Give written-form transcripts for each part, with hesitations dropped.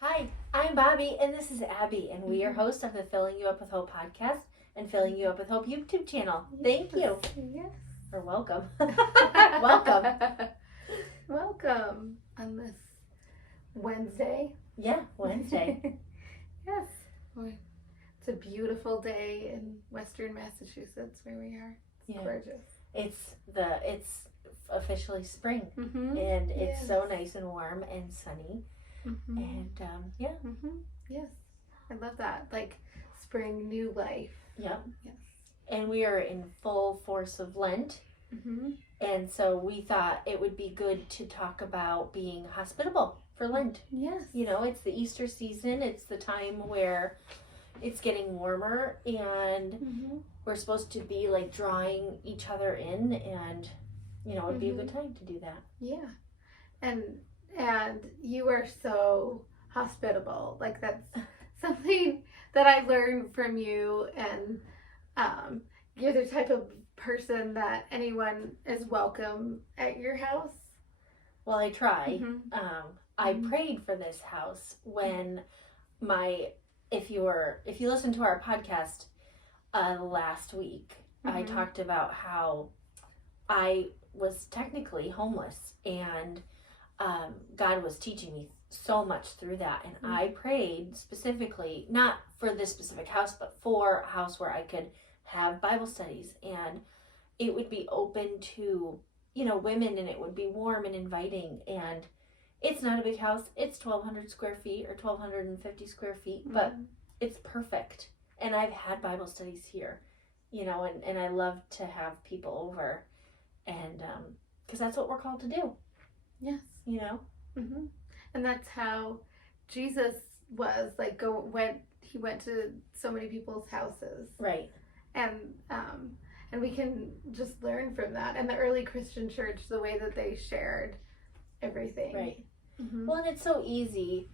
Hi, I'm Bobby, and this is Abby, and we are hosts of the Filling You Up with Hope podcast and Filling You Up with Hope YouTube channel. Thank you. Yes. Or welcome. Welcome. Welcome on this Wednesday. Yeah, Wednesday. Yes. It's a beautiful day in Western Massachusetts where we are. It's gorgeous. It's officially spring, Mm-hmm. and it's so nice and warm and sunny. Mm-hmm. And Yes. I love that. Like spring, new life. Yep. Yes. And we are in full force of Lent. Mm-hmm. And so we thought it would be good to talk about being hospitable for Lent. Yes. You know, it's the Easter season. It's the time where it's getting warmer and we're supposed to be like drawing each other in, and you know, it'd be a good time to do that. Yeah. And you are so hospitable. Like that's something that I learned from you, and you're the type of person that anyone is welcome at your house. Well, I try. Mm-hmm. I prayed for this house when if you listened to our podcast last week, I talked about how I was technically homeless, and God was teaching me so much through that, and I prayed specifically, not for this specific house, but for a house where I could have Bible studies, and it would be open to, you know, women, and it would be warm and inviting. And it's not a big house. It's 1,200 square feet or 1,250 square feet, but it's perfect. And I've had Bible studies here, you know, and I love to have people over, and because that's what we're called to do. Yes. You know? Mm-hmm. And that's how Jesus was, like, he went to so many people's houses. Right. And we can just learn from that. And the early Christian church, the way that they shared everything. Right. Mm-hmm. Well, and it's so easy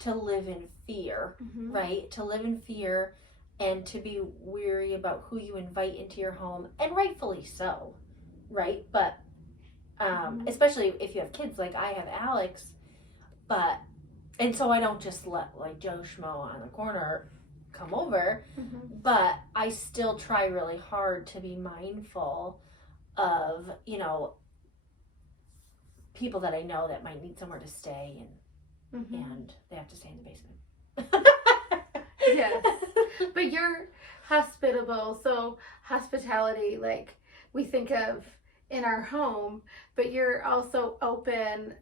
to live in fear, right? To live in fear and to be weary about who you invite into your home, and rightfully so, right? But especially if you have kids, like I have Alex, and so I don't just let like Joe Schmo on the corner come over, but I still try really hard to be mindful of, you know, people that I know that might need somewhere to stay, and they have to stay in the basement. Yes. But you're hospitable, so hospitality, like we think of in our home, but you're also open,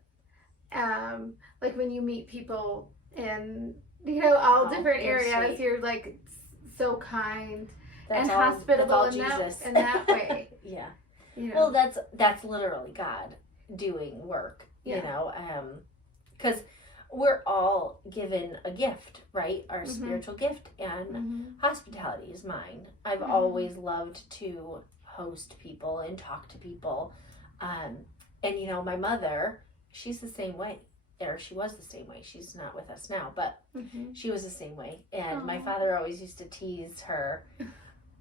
like when you meet people in, you know, all different areas, sweet. You're like so kind and hospitable in that way. Yeah. You know? Well, that's literally God doing work, you know, because we're all given a gift, right? Our spiritual gift, and hospitality is mine. I've always loved to host people and talk to people, and you know, my mother, she's the same way, or she was the same way. She's not with us now, but she was the same way. And my father always used to tease her,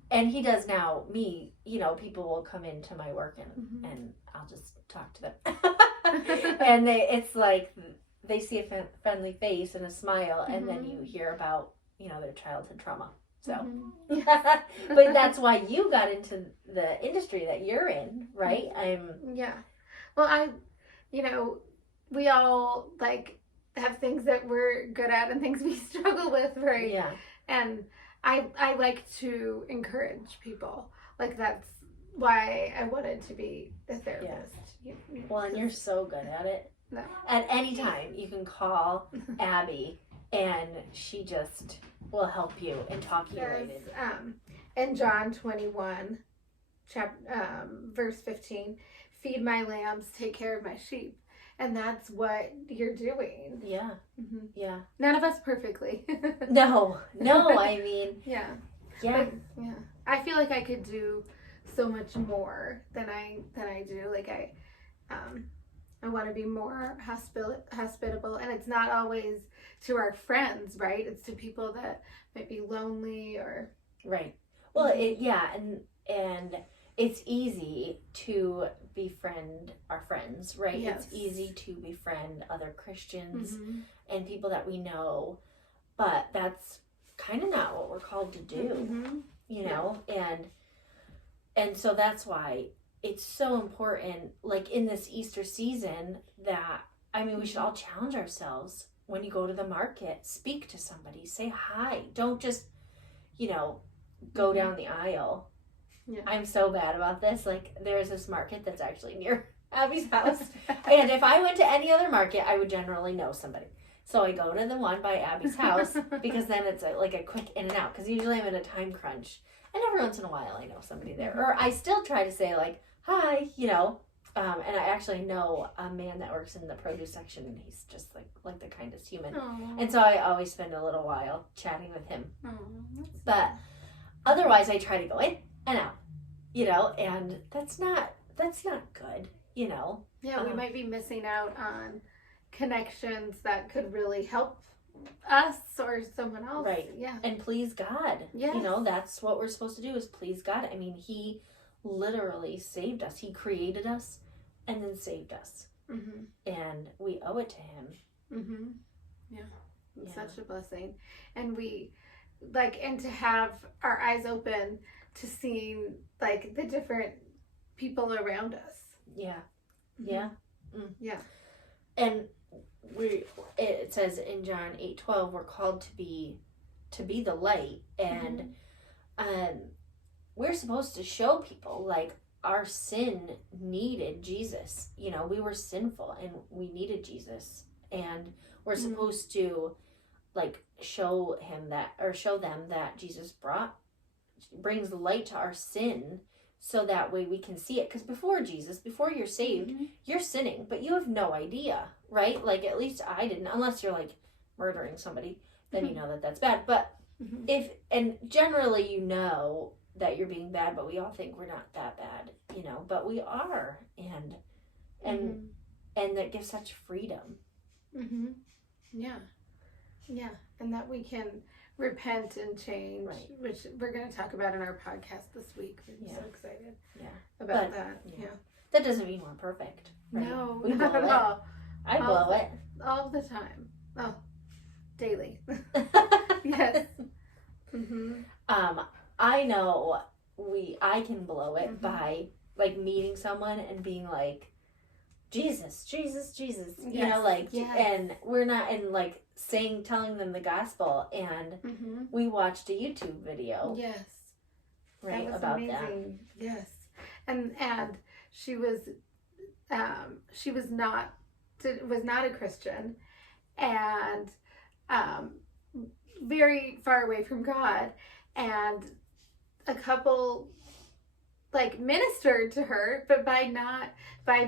and he does now. Me, you know, people will come into my work, and I'll just talk to them, and it's like they see a friendly face and a smile, and then you hear about, you know, their childhood trauma. So, but that's why you got into the industry that you're in, right? Yeah. Well, you know, we all like have things that we're good at and things we struggle with, right? Yeah. And I like to encourage people. Like that's why I wanted to be a therapist. Yeah. Well, and you're so good at it. No. At any time, you can call Abby, and she just will help you and talk you right in. In John 21, verse 15, feed my lambs, take care of my sheep. And that's what you're doing. Yeah. Yeah. None of us perfectly. No, I mean. Yeah. Yeah. But, yeah. I feel like I could do so much more than I do. Like I want to be more hospitable, and it's not always to our friends, right? It's to people that might be lonely or right. Well, and it's easy to befriend our friends, right? Yes. It's easy to befriend other Christians Mm-hmm. and people that we know, but that's kind of not what we're called to do, Mm-hmm. you know? And so that's why it's so important, like in this Easter season, that, I mean, we should all challenge ourselves. When you go to the market, speak to somebody, say hi. Don't just, go down the aisle. Yeah. I'm so bad about this. Like, there's this market that's actually near Abby's house. And if I went to any other market, I would generally know somebody. So I go to the one by Abby's house because then it's like a quick in and out. Because usually I'm in a time crunch. And every once in a while I know somebody there. Or I still try to say like, hi, and I actually know a man that works in the produce section, and he's just like the kindest human. Aww. And so I always spend a little while chatting with him. Aww, but otherwise I try to go in and out, and that's not good, Yeah, we might be missing out on connections that could really help us or someone else. Right. Yeah. And please God. Yes. That's what we're supposed to do, is please God. I mean, he literally saved us. He created us and then saved us. Mm-hmm. And we owe it to him. Mm-hmm. Yeah. It's such a blessing. And and to have our eyes open to seeing like the different people around us. Yeah. Mm-hmm. Yeah. Mm. Yeah. And it says in John 8:12, we're called to be the light, and we're supposed to show people like our sin needed Jesus. We were sinful and we needed Jesus, and we're supposed to like show them that Jesus brings light to our sin, so that way we can see it. Because before you're saved, you're sinning, but you have no idea, right? Like, at least I didn't, unless you're like murdering somebody, then you know that that's bad. But and generally that you're being bad, but we all think we're not that bad, but we are, and that gives such freedom. Yeah, and that we can repent and change, right, which we're going to talk about in our podcast this week. We're so excited about that. Yeah. That doesn't mean we're perfect, right? No, we not blow at it. all. I blow it all the time. Oh, daily. Yes. I know I can blow it by like meeting someone and being like, Jesus, Jesus, Jesus, and we're not, and like telling them the gospel, and we watched a YouTube video. Yes. Right, that was about amazing. That. Yes. And she was not a Christian, and very far away from God, and a couple like ministered to her, but by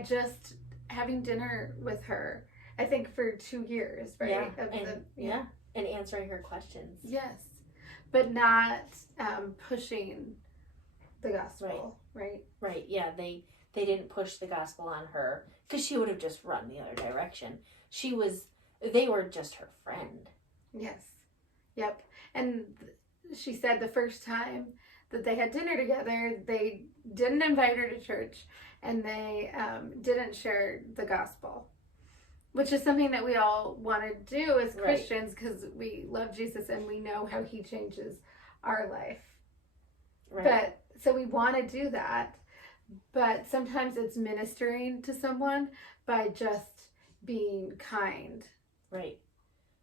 just having dinner with her, I think for 2 years, right? And answering her questions. Yes, but not pushing the gospel, right? Right. Yeah, they didn't push the gospel on her, because she would have just run the other direction. They were just her friend. Yes. Yep. And she said the first time that they had dinner together, they didn't invite her to church, and they didn't share the gospel, which is something that we all want to do as Christians, because we love Jesus and we know how he changes our life. Right. But so we want to do that, but sometimes it's ministering to someone by just being kind. Right.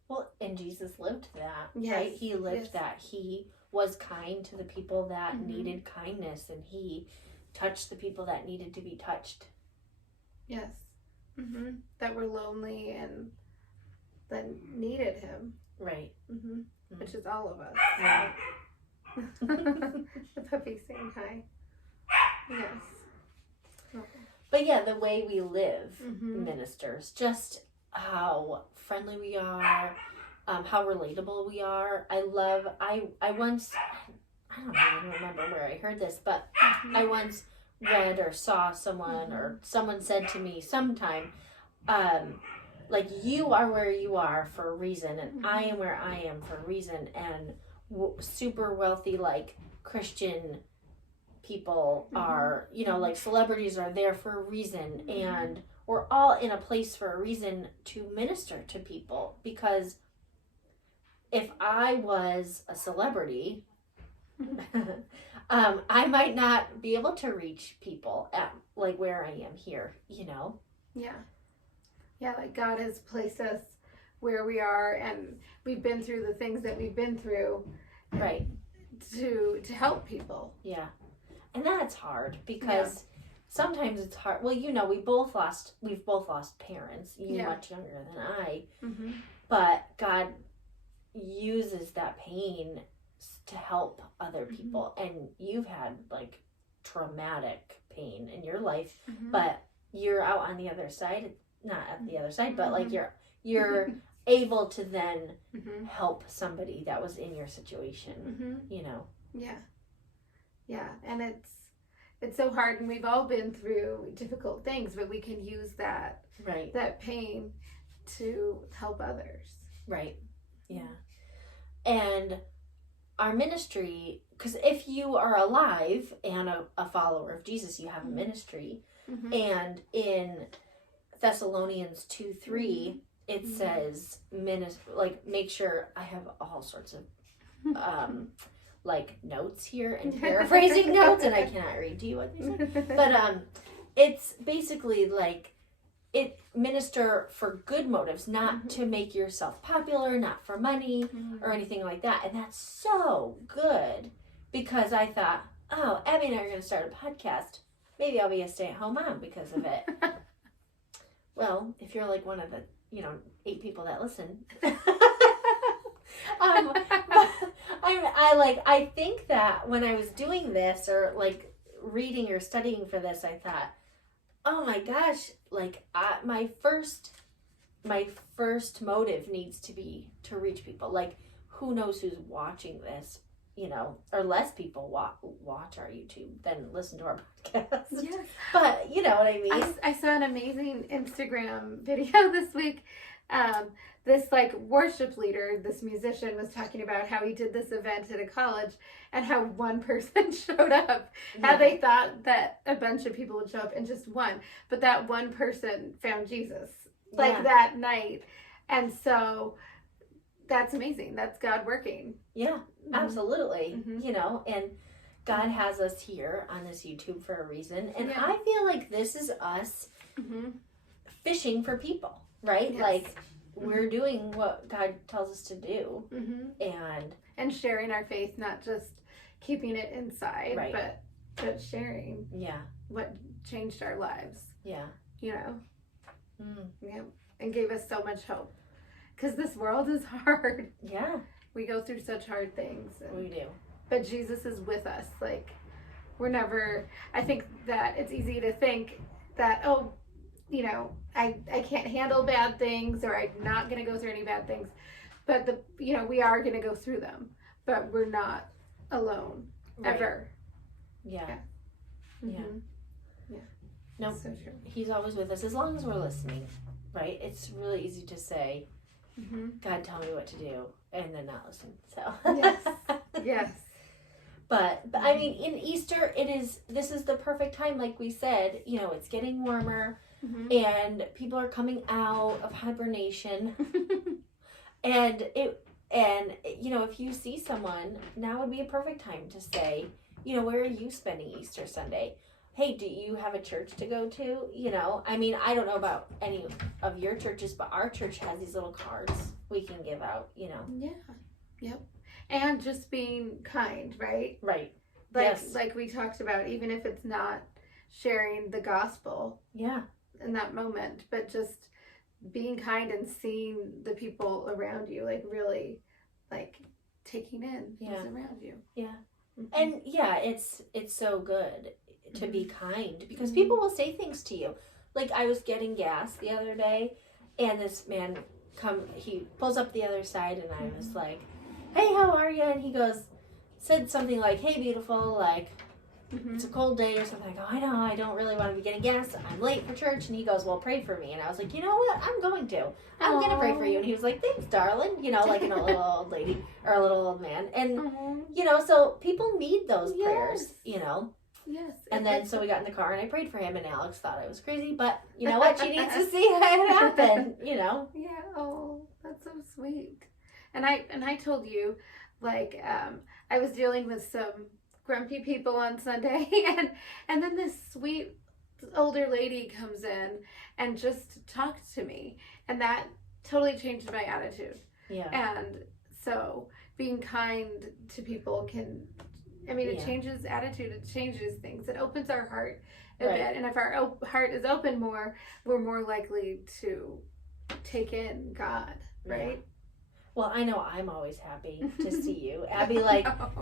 Well, and Jesus lived that, yes. right? He lived that. He was kind to the people that needed kindness, and he touched the people that needed to be touched. Yes. That were lonely and that needed him. Right. Which is all of us. Yeah. The puppy saying hi. Yes. Okay. But yeah, the way we live ministers, just how friendly we are, how relatable we are. I once, I don't even remember where I heard this, but I once read or saw someone, or someone said to me sometime, like, you are where you are for a reason, and I am where I am for a reason, and super wealthy, like, Christian people are, you know, like celebrities are there for a reason, and we're all in a place for a reason to minister to people. Because if I was a celebrity, I might not be able to reach people at like where I am here, you know? Yeah. Yeah, like God has placed us where we are, and we've been through the things that we've been through. Right. To help people. Yeah. And that's hard because sometimes it's hard. Well, you know, we've both lost parents. You much younger than I. Mm-hmm. But God uses that pain to help other people. And you've had like traumatic pain in your life, but you're out on the other side, not at the other side, but like you're able to then help somebody that was in your situation, you know? Yeah. And it's so hard, and we've all been through difficult things, but we can use that pain to help others. Right. Yeah. And our ministry, because if you are alive and a follower of Jesus, you have a ministry. And in Thessalonians 2:3, it says, make sure, I have all sorts of like notes here and paraphrasing notes, and I cannot read to you what they say. But it's basically like, it minister for good motives, not to make yourself popular, not for money or anything like that. And that's so good, because I thought, oh, Abby and I are going to start a podcast. Maybe I'll be a stay-at-home mom because of it. Well, if you're like one of the 8 people that listen. I think that when I was doing this, or like reading or studying for this, I thought, oh my gosh, like my first motive needs to be to reach people. Like, who knows who's watching this, or less people watch our YouTube than listen to our podcast. Yes. But you know what I mean? I saw an amazing Instagram video this week. This like worship leader, this musician, was talking about how he did this event at a college and how one person showed up. How they thought that a bunch of people would show up and just one. But that one person found Jesus that night. And so that's amazing. That's God working. Yeah, absolutely. And God has us here on this YouTube for a reason. And I feel like this is us fishing for people, right? Yes. Like, we're doing what God tells us to do. And sharing our faith, not just keeping it inside, but sharing what changed our lives. Yeah. Yeah. And gave us so much hope. Because this world is hard. Yeah. We go through such hard things. We do. But Jesus is with us. Like, we're never, I think that it's easy to think that, I can't handle bad things, or I'm not going to go through any bad things. But we are going to go through them. But we're not alone ever. Yeah. Yeah. No, so true. He's always with us as long as we're listening, right? It's really easy to say, God, tell me what to do, and then not listen. So yes. But I mean, in Easter, this is the perfect time, like we said. It's getting warmer, and people are coming out of hibernation, and if you see someone, now would be a perfect time to say, where are you spending Easter Sunday? Hey, do you have a church to go to? I mean, I don't know about any of your churches, but our church has these little cards we can give out, Yeah. Yep. And just being kind, right? Right. Like we talked about, even if it's not sharing the gospel. Yeah. In that moment, but just being kind and seeing the people around you, like really, like taking in who's around you. Yeah. And it's so good to be kind, because people will say things to you. Like, I was getting gas the other day, and this man he pulls up the other side, and I was like, hey, how are you? And he said something like, hey, beautiful, like, it's a cold day or something. I go, I know, I don't really want to be getting gas. I'm late for church. And he goes, well, pray for me. And I was like, you know what? I'm going to pray for you. And he was like, thanks, darling. Like a little old lady or a little old man. And, so people need those prayers, Yes. And then so we got in the car and I prayed for him, and Alex thought I was crazy, but you know what? She needs to see it happen, you know? Yeah. Oh, that's so sweet. And I told you, like, I was dealing with some grumpy people on Sunday, and then this sweet older lady comes in and just talks to me, and that totally changed my attitude. Yeah. And so being kind to people can, I mean, it changes attitude, it changes things, it opens our heart a bit. And if our heart is open more, we're more likely to take in God, right? Yeah. Well, I know I'm always happy to see you. Abby,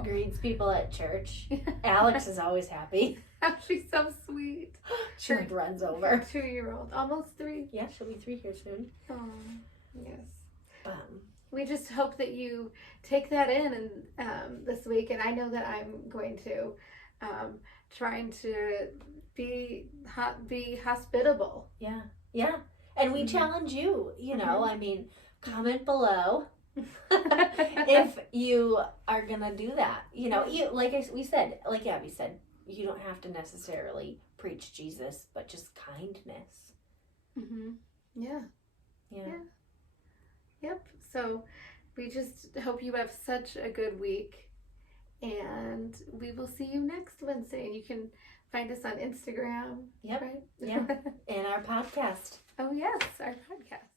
greets people at church. Alex is always happy. She's so sweet. She runs over. Her 2-year-old, almost 3. Yeah, she'll be 3 here soon. Oh, yes. We just hope that you take that in this week, and I know that I'm going to, trying to be hospitable. Yeah, yeah. And we challenge you, you know, I mean, comment below if you are going to do that. You know, like Abby said, you don't have to necessarily preach Jesus, but just kindness. Mm-hmm. Yeah. Yeah. Yep. So we just hope you have such a good week, and we will see you next Wednesday. And you can find us on Instagram. Yep. Right? Yeah. And our podcast. Oh, yes, our podcast.